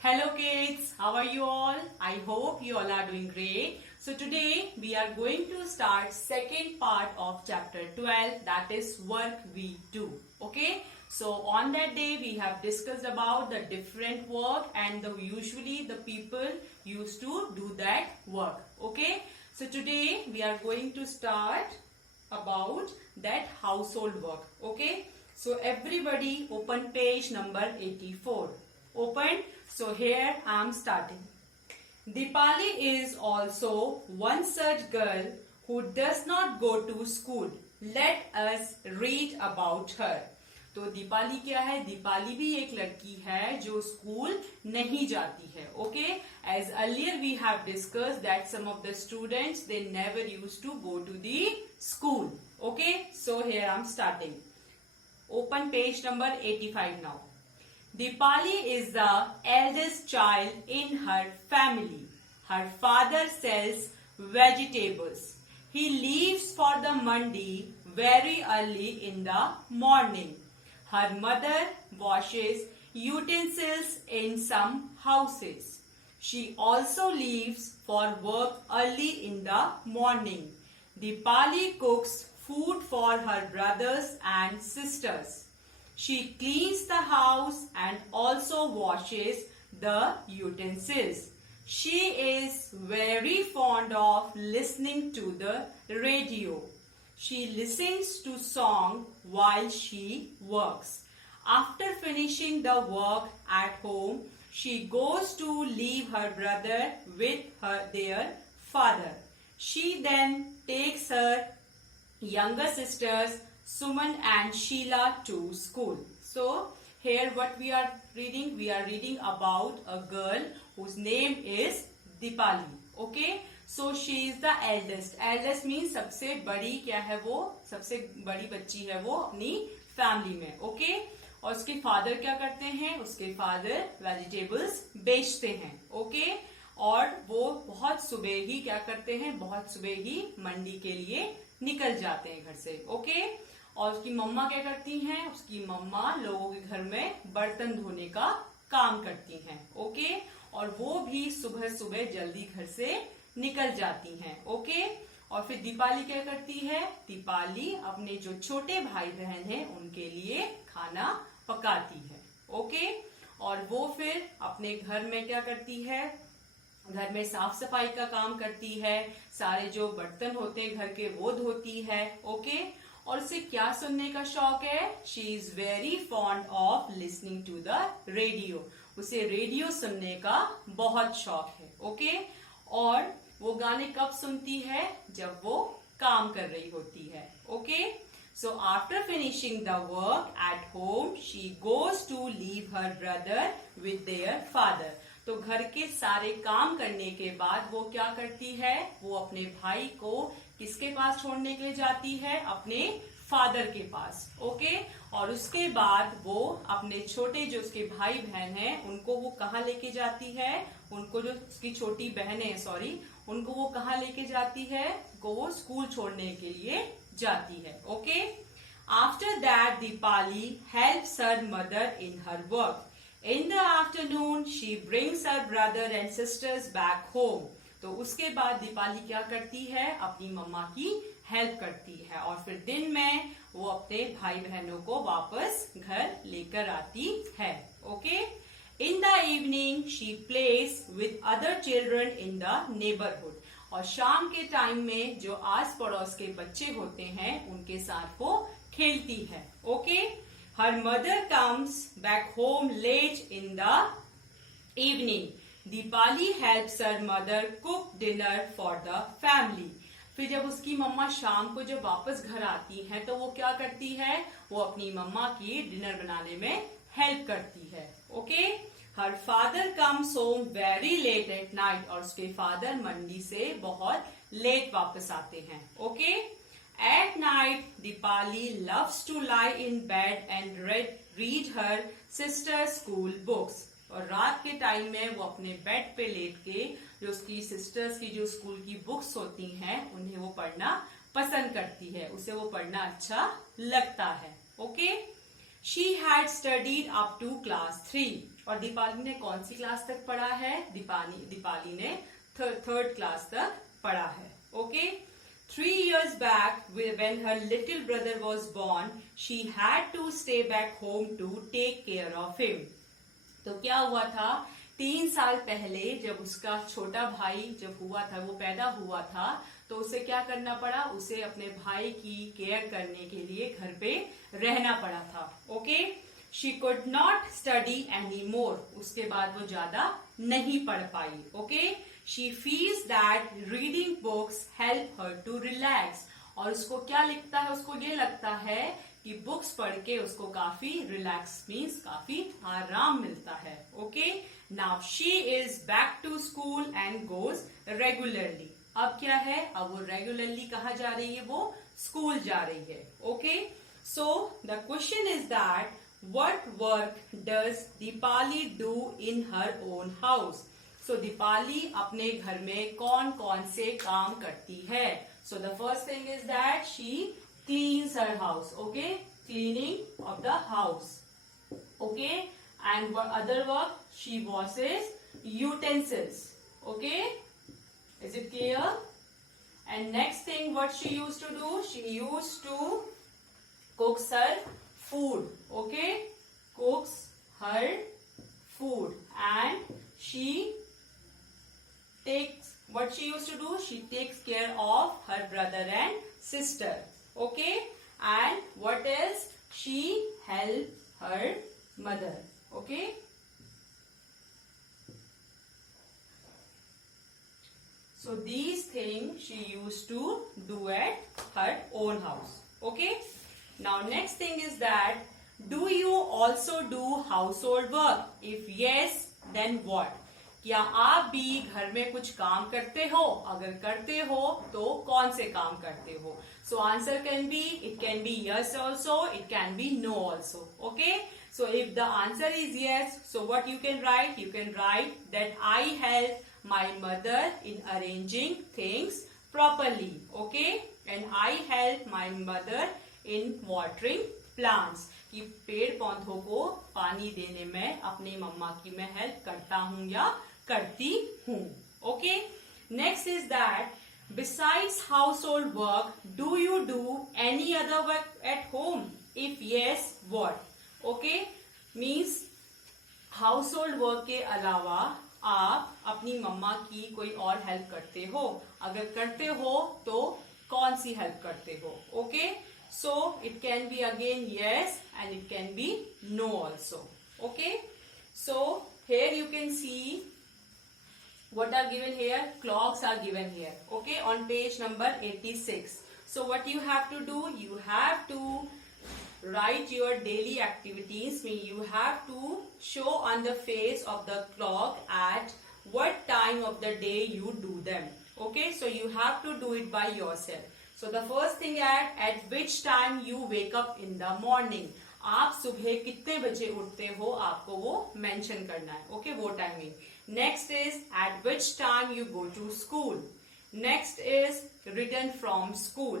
Hello kids, how are you all? I hope you all are doing great. So today we are going to start second part of chapter 12, that is work we do. Okay? So on that day we have discussed about the different work and usually the people used to do that work. Okay? So today we are going to start about that household work. Okay? So everybody open page number 84. Open. So here I am starting. Dipali is also one such girl who does not go to school. Let us read about her. तो दीपाली क्या है? दीपाली भी एक लड़की है जो school नहीं जाती है. Okay, as earlier we have discussed that some of the students they never used to go to the school. Okay, so here I am starting. Open page number 85 now. Dipali is the eldest child in her family. Her father sells vegetables. He leaves for the mandi very early in the morning. Her mother washes utensils in some houses. She also leaves for work early in the morning. Dipali cooks food for her brothers and sisters. She cleans the house and also washes the utensils. She is very fond of listening to the radio. She listens to song while she works. After finishing the work at home, she goes to leave her brother with their father. She then takes her younger sisters Suman and Sheila to school. So here what we are reading? We are reading about a girl whose name is Dipali. Okay, so she is the eldest. Eldest means सबसे बड़ी क्या है वो? सबसे बड़ी बच्ची है वो अपनी फैमिली में. ओके, और उसके फादर क्या करते हैं? उसके फादर वेजिटेबल्स बेचते हैं. ओके, और वो बहुत सुबह ही क्या करते हैं? बहुत सुबह ही मंडी के लिए निकल जाते हैं घर से. ओके, और उसकी मम्मा क्या करती हैं? उसकी मम्मा लोगों के घर में बर्तन धोने का काम करती हैं. ओके, और वो भी सुबह सुबह जल्दी घर से निकल जाती हैं. ओके, और फिर दीपाली क्या करती है? दीपाली अपने जो छोटे भाई बहन हैं उनके लिए खाना पकाती है. ओके, और वो फिर अपने घर में क्या करती है? घर में साफ सफाई का काम करती है. सारे जो बर्तन होते हैं घर के वो धोती है. ओके, और उसे क्या सुनने का शौक है? She is very fond of listening to the radio. उसे रेडियो सुनने का बहुत शौक है. ओके, और वो गाने कब सुनती है? जब वो काम कर रही होती है. Okay, so after finishing the work at home she goes to leave her brother with their father. तो घर के सारे काम करने के बाद वो क्या करती है? वो अपने भाई को किसके पास छोड़ने के लिए जाती है? अपने फादर के पास. ओके, और उसके बाद वो अपने छोटे जो उसके भाई बहन हैं उनको वो कहाँ लेके जाती है? उनको जो उसकी छोटी बहन है उनको वो कहाँ लेके जाती है? को वो स्कूल छोड़ने के लिए जाती है. Okay, after that Deepali helps her mother in her work. In the afternoon, she brings her brother and sisters back home. तो उसके बाद दीपाली क्या करती है? अपनी मम्मा की हेल्प करती है और फिर दिन में वो अपने भाई बहनों को वापस घर लेकर आती है. Okay, in the evening she place with other children in the neighbourhood. और शाम के टाइम में जो आस पड़ोस के बच्चे होते हैं उनके साथ वो खेलती है. Okay, her mother comes back home late in the evening. Dipali helps her mother cook dinner for the family. फिर जब उसकी मम्मा शाम को जब वापस घर आती है तो वो क्या करती है? वो अपनी मम्मा की डिनर बनाने में हेल्प करती है. Okay, her father comes home very late at night. और उसके फादर मंडी से बहुत लेट वापस आते हैं. Okay, at night, Dipali loves to lie in bed and read her sister's school books. और रात के टाइम में वो अपने बेड पे लेट के जो उसकी सिस्टर्स की जो स्कूल की बुक्स होती हैं उन्हें वो पढ़ना पसंद करती है. उसे वो पढ़ना अच्छा लगता है. Okay, She had studied up to class 3 और दीपाली ने कौन सी क्लास तक पढ़ा है? दीपाली ने थर्ड क्लास तक पढ़ा है. Okay. 3 years back, when her little brother was born, she had to stay back home to take care of him. तो क्या हुआ था? 3 साल पहले जब उसका छोटा भाई जब हुआ था, वो पैदा हुआ था, तो उसे क्या करना पड़ा? उसे अपने भाई की केयर करने के लिए घर पे रहना पड़ा था. Okay. She could not study any more. उसके बाद वो ज्यादा नहीं पढ़ पाई. Okay. She feels that reading books help her to relax. और उसको क्या लिखता है? उसको ये लगता है कि बुक्स पढ़ के उसको काफी रिलैक्स मीन्स काफी आराम मिलता है. Okay. Now she is back to school and goes regularly. अब क्या है? अब वो रेगुलरली कहाँ जा रही है? वो स्कूल जा रही है. Okay. So the question is that what work does Deepali do in her own house. So Deepali अपने घर में कौन कौन से काम करती है? So the first thing is that she cleans her house. Okay. Cleaning of the house. Okay. And what other work? She washes utensils. Okay. Is it clear? And next thing what she used to do? She used to cook her food. Okay. Cooks her food. And she takes, what she used to do? She takes care of her brother and sister. Okay. And what else? She helped her mother. Okay. So these things she used to do at her own house. Okay. Now next thing is that, do you also do household work? If yes, then what? क्या आप भी घर में कुछ काम करते हो? अगर करते हो तो कौन से काम करते हो? So answer can be, it can be yes also, it can be no also. Okay. So if the answer is yes, so what you can write? You can write that I help my mother in arranging things properly. Okay. And I help my mother in watering plants. कि पेड़ पौधों को पानी देने में अपनी मम्मा की मैं हेल्प करता हूं या करती हूं. Okay. Next is that, besides house hold work, do you do any other work at home? If yes, what? Okay. Means house hold work के अलावा आप अपनी मम्मा की कोई और हेल्प करते हो? अगर करते हो तो कौन सी हेल्प करते हो? Okay. So it can be again yes and it can be no also. Okay. So here you can see what are given here. Clocks are given here. Okay. On page number 86. So what you have to do? You have to write your daily activities. Mean you have to show on the face of the clock at what time of the day you do them. Okay. So you have to do it by yourself. So the first thing at which time you wake up in the morning. आप सुबह कितने बजे उठते हो? आपको वो mention करना है. ओके. वो timing. Next is at which time you go to school. Next is return from school.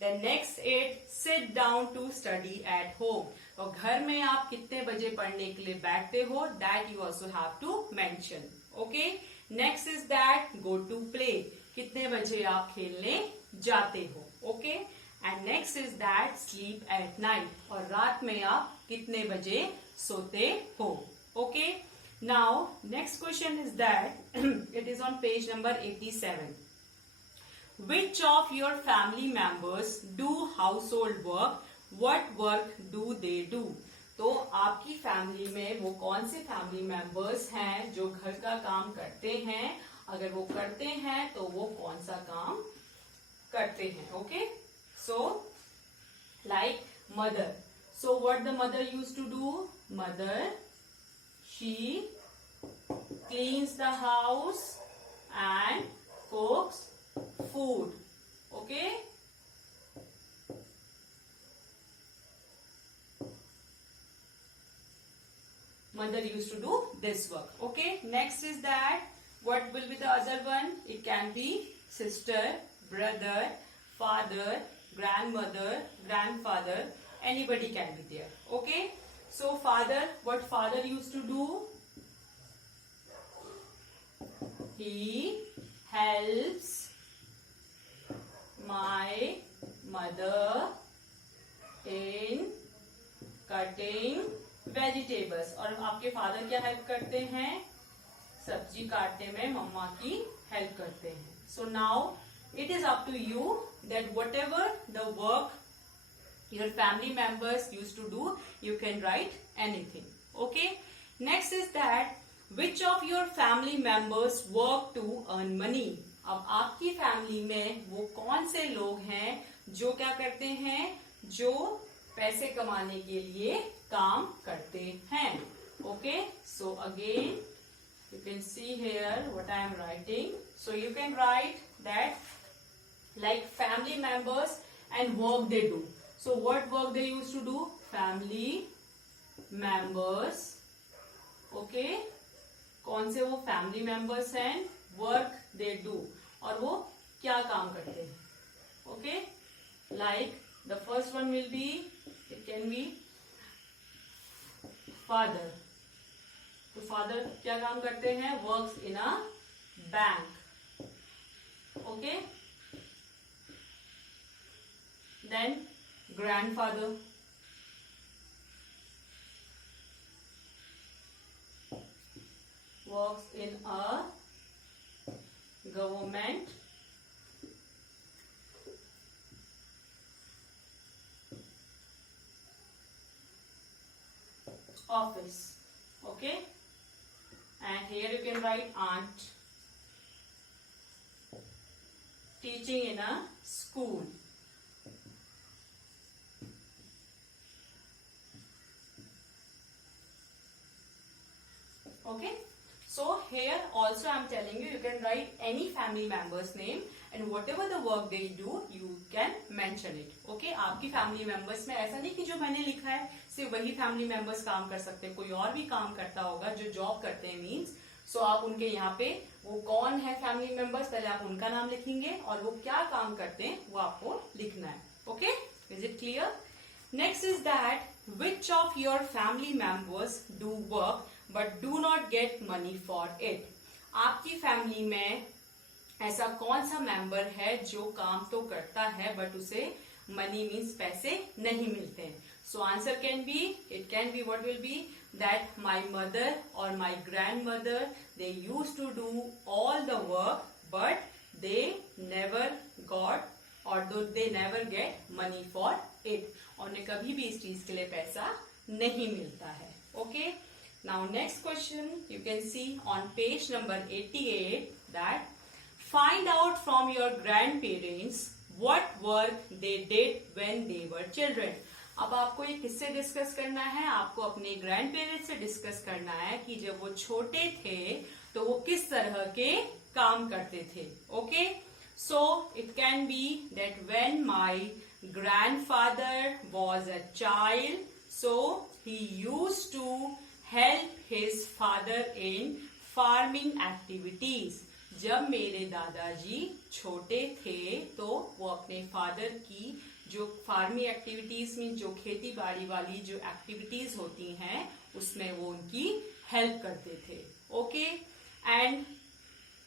Then next is sit down to study at home. और घर में आप कितने बजे पढ़ने के लिए बैठते हो? That you also have to mention. Okay. Next is that go to play. कितने बजे आप खेलने जाते हो? Okay. And next is that sleep at night. और रात में आप कितने बजे सोते हो? Okay. Now next question is that, it is on page number 87. Which of your family members do house hold work? What work do they do? तो आपकी फैमिली में वो कौन से फैमिली मेंबर्स हैं जो घर का काम करते हैं? अगर वो करते हैं तो वो कौन सा काम करते हैं? Okay. So like mother. So what the mother use to do? Mother, she cleans the house and cooks food. Okay. Mother used to do this work. Okay. Next is that, what will be the other one? It can be sister, brother, father, grandmother, grandfather. Anybody can be there. Okay. So father, what father used to do? He helps my mother in cutting vegetables. और आपके father क्या help करते हैं? सब्जी काटने में मम्मा की help करते हैं. So now it is up to you that whatever the work your family members used to do, you can write anything. Okay. Next is that which of your family members work to earn money? अब आपकी family में वो कौन से लोग हैं जो क्या करते हैं? जो पैसे कमाने के लिए काम करते हैं. Okay. So again you can see here what I am writing. So you can write that like family members and work they do. So what work they used to do? Family members. Okay. कौन से वो family members हैं? Work they do. और वो क्या काम करते हैं? Okay. Like the first one will be, it can be father. तो फादर क्या काम करते हैं? Works in a bank. Okay. Then grandfather. Works in a government office. Okay. And here you can write aunt. Teaching in a school. Okay. So here also I am telling you can write any family member's name and whatever the work they do you can mention it. Okay. आपकी family members में ऐसा नहीं कि जो मैंने लिखा है सिर्फ वही family members काम कर सकते हैं. कोई और भी काम करता होगा जो जॉब करते हैं मीन्स. सो आप उनके यहाँ पे वो कौन है फैमिली मेंबर्स पहले आप उनका नाम लिखेंगे और वो क्या काम करते हैं वो आपको लिखना है. Okay. Is it clear? Next is that which of your family members do work but do not get money for it. आपकी फैमिली में ऐसा कौन सा मेंबर है जो काम तो करता है बट उसे मनी मीन्स पैसे नहीं मिलते हैं. सो answer can be, it can B, what will be that my mother or my grandmother they used to do all the work but they never got or they never get money for it. और उन्हें कभी भी इस चीज के लिए पैसा नहीं मिलता है. Okay. Now next question you can see on page number 88 that find out from your grandparents what work they did when they were children. अब आपको ये किससे डिस्कस करना है? आपको अपने ग्रैंड पेरेंट्स से डिस्कस करना है कि जब वो छोटे थे तो वो किस तरह के काम करते थे. Okay. So it can be that when my grandfather was a child so he used to help his father in farming activities. जब मेरे दादाजी छोटे थे तो वो अपने फादर की जो फार्मिंग एक्टिविटीज में जो खेती बाड़ी वाली जो एक्टिविटीज होती हैं उसमें वो उनकी हेल्प करते थे. Okay. And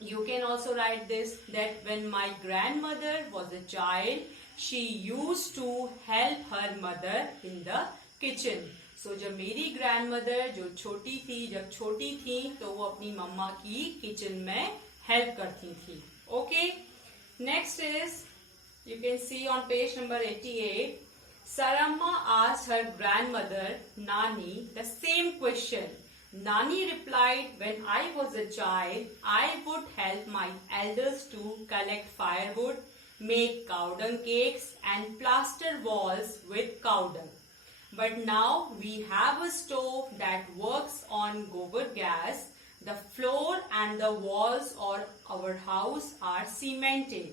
you can also write this that when my grandmother was a child she used to help her mother in the kitchen. So जब मेरी ग्रैंडमदर जो जब छोटी थी तो वो अपनी मम्मा की किचन में हेल्प करती थी. Okay. Next is you can see on page number 88 Saramma asked her grandmother Nani the same question. Nani replied, when I was a child I would help my elders to collect firewood, make cow dung cakes and plaster walls with cow dung. But now we have a stove that works on gobar gas. The floor and the walls of our house are cemented.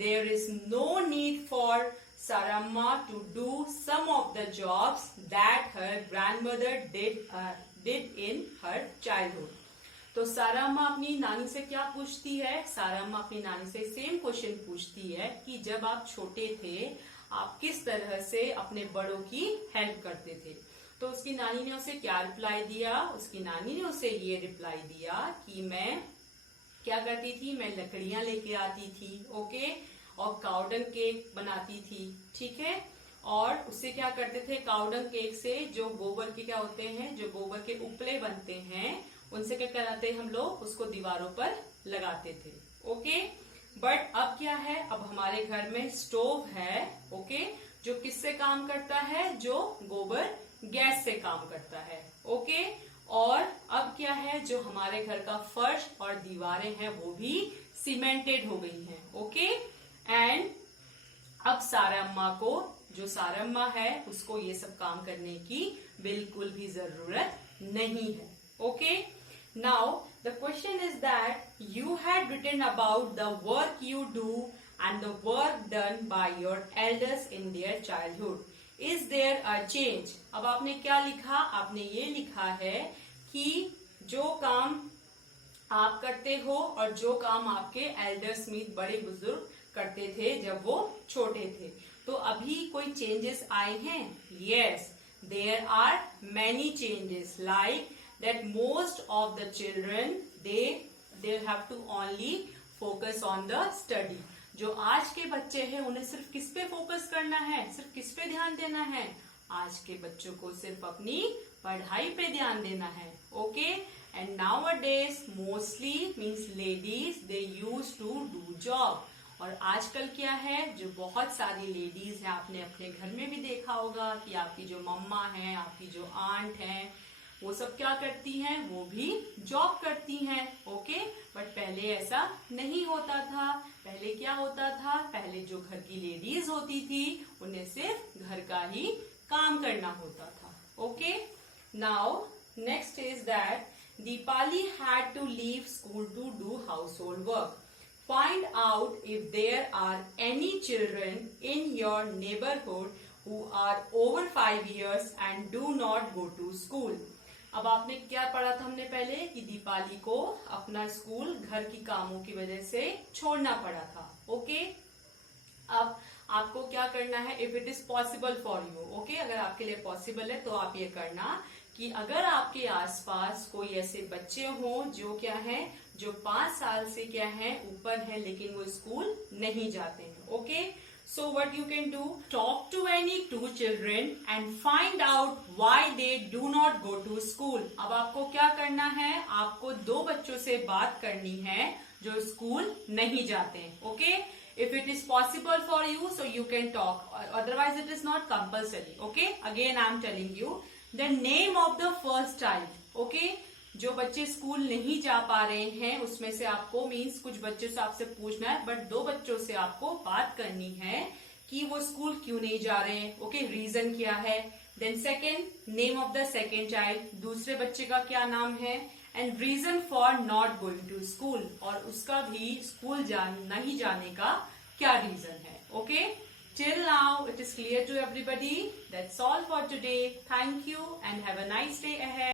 There is no need for Saramma to do some of the jobs that her grandmother did in her childhood. तो साराम्मा अपनी नानी से क्या पूछती है? साराम्मा अपनी नानी से सेम क्वेश्चन पूछती है कि जब आप छोटे थे आप किस तरह से अपने बड़ों की हेल्प करते थे. तो उसकी नानी ने उसे क्या रिप्लाई दिया? उसकी नानी ने उसे ये रिप्लाई दिया कि मैं क्या करती थी, मैं लकड़ियां लेके आती थी, ओके, और काउडन केक बनाती थी, ठीक है। और उससे क्या करते थे, काउडन केक से जो गोबर के क्या होते हैं, जो गोबर के उपले बनते हैं, उनसे क्या कराते हम लोग, उसको दीवारों पर लगाते थे, ओके। बट अब क्या है, अब हमारे घर में स्टोव है, ओके, जो किससे काम करता है, जो गोबर गैस से काम करता है, ओके। और अब क्या है, जो हमारे घर का फर्श और दीवारें हैं वो भी सीमेंटेड हो गई हैं, ओके। एंड अब सारम्मा को, जो सारम्मा है, उसको ये सब काम करने की बिल्कुल भी जरूरत नहीं है, okay. Now the question is that you had written about the work you do and the work done by your elders in their childhood, is there a change. अब आपने क्या लिखा, आपने ये लिखा है कि जो काम आप करते हो और जो काम आपके एल्डर्स मीन बड़े बुजुर्ग करते थे जब वो छोटे थे, तो अभी कोई चेंजेस आए हैं। Yes, there are many changes, like that most of the children they have to only focus on the study. जो आज के बच्चे हैं उन्हें सिर्फ किस पे फोकस करना है, सिर्फ किस पे ध्यान देना है, आज के बच्चों को सिर्फ अपनी पढ़ाई पे ध्यान देना है, okay. And nowadays mostly means ladies they use to do job. और आजकल क्या है, जो बहुत सारी लेडीज हैं, आपने अपने घर में भी देखा होगा कि आपकी जो मम्मा है, आपकी जो आंट है, वो सब क्या करती हैं, वो भी जॉब करती हैं, ओके। बट पहले ऐसा नहीं होता था। पहले क्या होता था, पहले जो घर की लेडीज होती थी उन्हें सिर्फ घर का ही काम करना होता था, okay. Now next is that Deepali had to leave school to do household work. Find out if there are any children in your neighborhood who are over 5 years and do not go to school. अब आपने क्या पढ़ा था हमने पहले कि दीपाली को अपना स्कूल घर की कामों की वजह से छोड़ना पड़ा था, ओके। अब आपको क्या करना है, if it is possible for you, okay, अगर आपके लिए पॉसिबल है तो आप ये करना कि अगर आपके आसपास कोई ऐसे बच्चे हों जो क्या है, जो 5 साल से क्या है ऊपर है लेकिन वो स्कूल नहीं जाते हैं, okay. So what you can do, talk to any 2 children and find out why they do not go to school. अब आपको क्या करना है, आपको 2 बच्चों से बात करनी है जो स्कूल नहीं जाते हैं, okay. If it is possible for you, so you can talk. Otherwise, it is not compulsory. Okay. Again, I am telling you the name of the first child. Okay. जो बच्चे स्कूल नहीं जा पा रहे हैं उसमें से आपको मीन्स कुछ बच्चों से आपसे पूछना है, बट 2 बच्चों से आपको बात करनी है कि वो स्कूल क्यों नहीं जा रहे हैं, ओके, रीजन क्या है। Then second, name of the second child, दूसरे बच्चे का क्या नाम है, and reason for not going to school, और उसका भी स्कूल नहीं जाने का क्या रीजन है, okay. Till now it is clear to everybody. That's all for today. Thank you and have a nice day ahead.